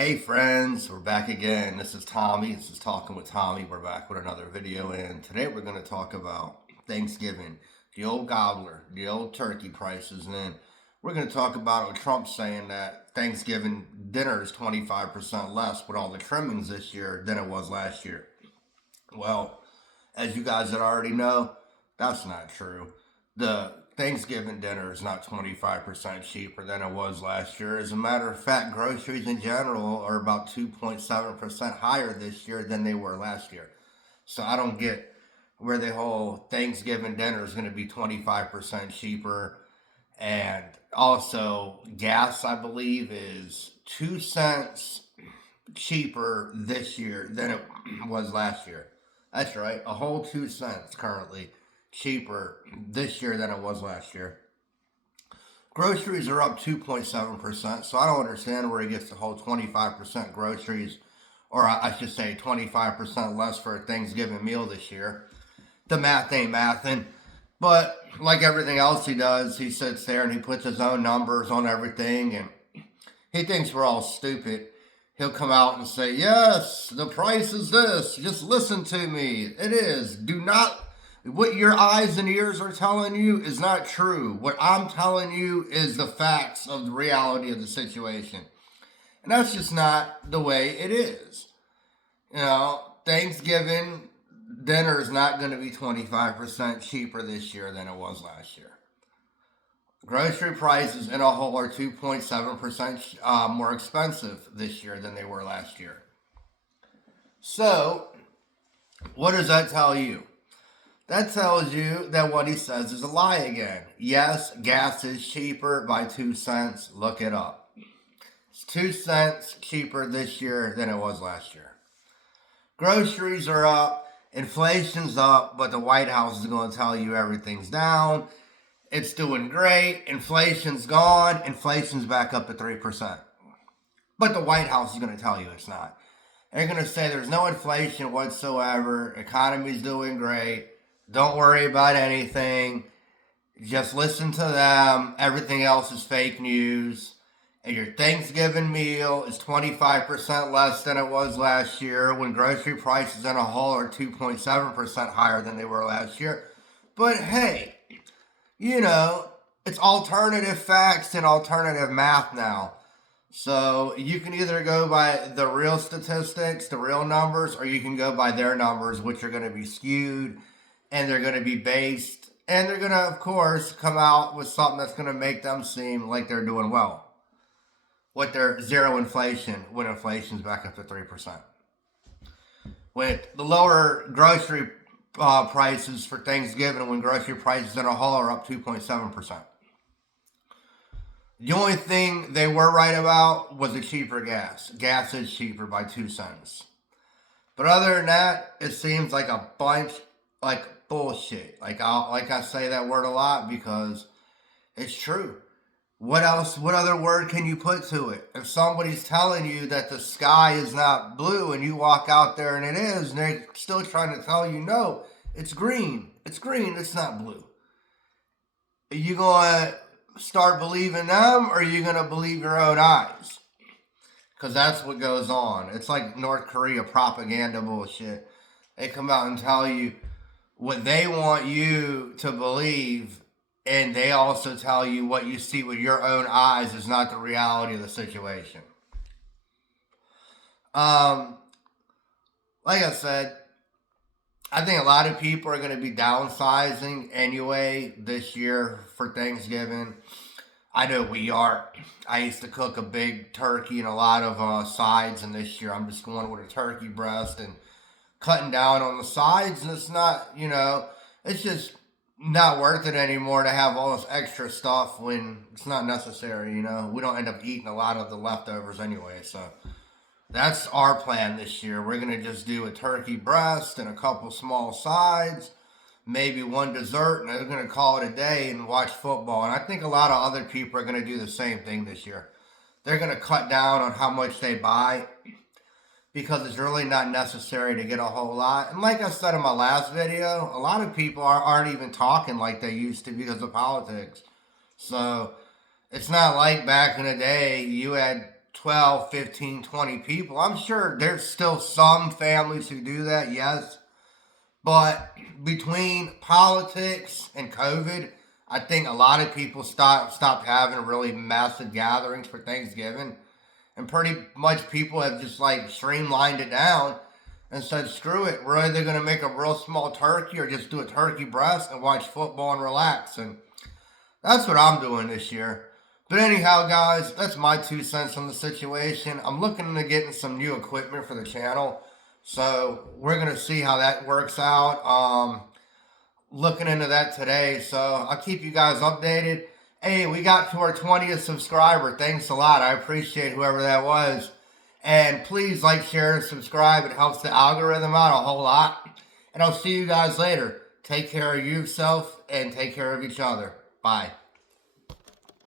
Hey friends, we're back again. This is Tommy. This is Talking with Tommy. We're back with another video, and today we're going to talk about Thanksgiving, the old gobbler, the old turkey prices, and then we're going to talk about what Trump's saying that Thanksgiving dinner is 25% less with all the trimmings this year than it was last year. Well, as you guys already know, that's not true. The Thanksgiving dinner is not 25% cheaper than it was last year. As a matter of fact, groceries in general are about 2.7% higher this year than they were last year. So I don't get where the whole Thanksgiving dinner is going to be 25% cheaper. And also, gas, I believe, is 2 cents cheaper this year than it was last year. That's right, a whole 2 cents currently cheaper this year than it was last year. Groceries are up 2.7%, so I don't understand where he gets the whole 25% groceries, or I should say 25% less for a Thanksgiving meal this year. The math ain't mathin', but like everything else he does, he sits there and he puts his own numbers on everything, and he thinks we're all stupid. He'll come out and say, yes, the price is this. Just listen to me. It is. Do not, what your eyes and ears are telling you is not true. What I'm telling you is the facts of the reality of the situation. And that's just not the way it is. You know, Thanksgiving dinner is not going to be 25% cheaper this year than it was last year. Grocery prices in a whole are 2.7% more expensive this year than they were last year. So, what does that tell you? That tells you that what he says is a lie again. Yes, gas is cheaper by 2 cents. Look it up. It's 2 cents cheaper this year than it was last year. Groceries are up. Inflation's up, but the White House is going to tell you everything's down. It's doing great. Inflation's gone. Inflation's back up to 3%. But the White House is going to tell you it's not. They're going to say there's no inflation whatsoever. Economy's doing great. Don't worry about anything. Just listen to them. Everything else is fake news. And your Thanksgiving meal is 25% less than it was last year when grocery prices in a whole are 2.7% higher than they were last year. But hey, you know, it's alternative facts and alternative math now. So you can either go by the real statistics, the real numbers, or you can go by their numbers, which are going to be skewed and they're going to be based. And they're going to, of course, come out with something that's going to make them seem like they're doing well. With their zero inflation when inflation's back up to 3%. With the lower grocery prices for Thanksgiving when grocery prices in a whole are up 2.7%. The only thing they were right about was the cheaper gas. Gas is cheaper by 2 cents. But other than that, it seems like a bunch like bullshit. Like I say that word a lot because it's true. What else? What other word can you put to it? If somebody's telling you that the sky is not blue and you walk out there and it is, and they're still trying to tell you, no, it's green. It's green. It's not blue. Are you going to start believing them or are you going to believe your own eyes? Because that's what goes on. It's like North Korea propaganda bullshit. They come out and tell you what they want you to believe. And they also tell you what you see with your own eyes is not the reality of the situation. Like I said, I think a lot of people are going to be downsizing anyway this year for Thanksgiving. I know we are. I used to cook a big turkey and a lot of sides, and this year I'm just going with a turkey breast and cutting down on the sides. And it's not, it's just not worth it anymore to have all this extra stuff when it's not necessary, We don't end up eating a lot of the leftovers anyway, so that's our plan this year. We're going to just do a turkey breast and a couple small sides, maybe one dessert, and we're going to call it a day and watch football. And I think a lot of other people are going to do the same thing this year. They're going to cut down on how much they buy because it's really not necessary to get a whole lot. And like I said in my last video, a lot of people aren't even talking like they used to because of politics. So it's not like back in the day you had 12, 15, 20 people. I'm sure there's still some families who do that, yes. But between politics and COVID, I think a lot of people stopped having really massive gatherings for Thanksgiving. And pretty much people have just like streamlined it down and said, screw it. We're either going to make a real small turkey or just do a turkey breast and watch football and relax. And that's what I'm doing this year. But anyhow, guys, that's my 2 cents on the situation. I'm looking into getting some new equipment for the channel. So we're going to see how that works out. Looking into that today. So I'll keep you guys updated. Hey, we got to our 20th subscriber. Thanks a lot. I appreciate whoever that was. And please like, share, and subscribe. It helps the algorithm out a whole lot. And I'll see you guys later. Take care of yourself and take care of each other. Bye.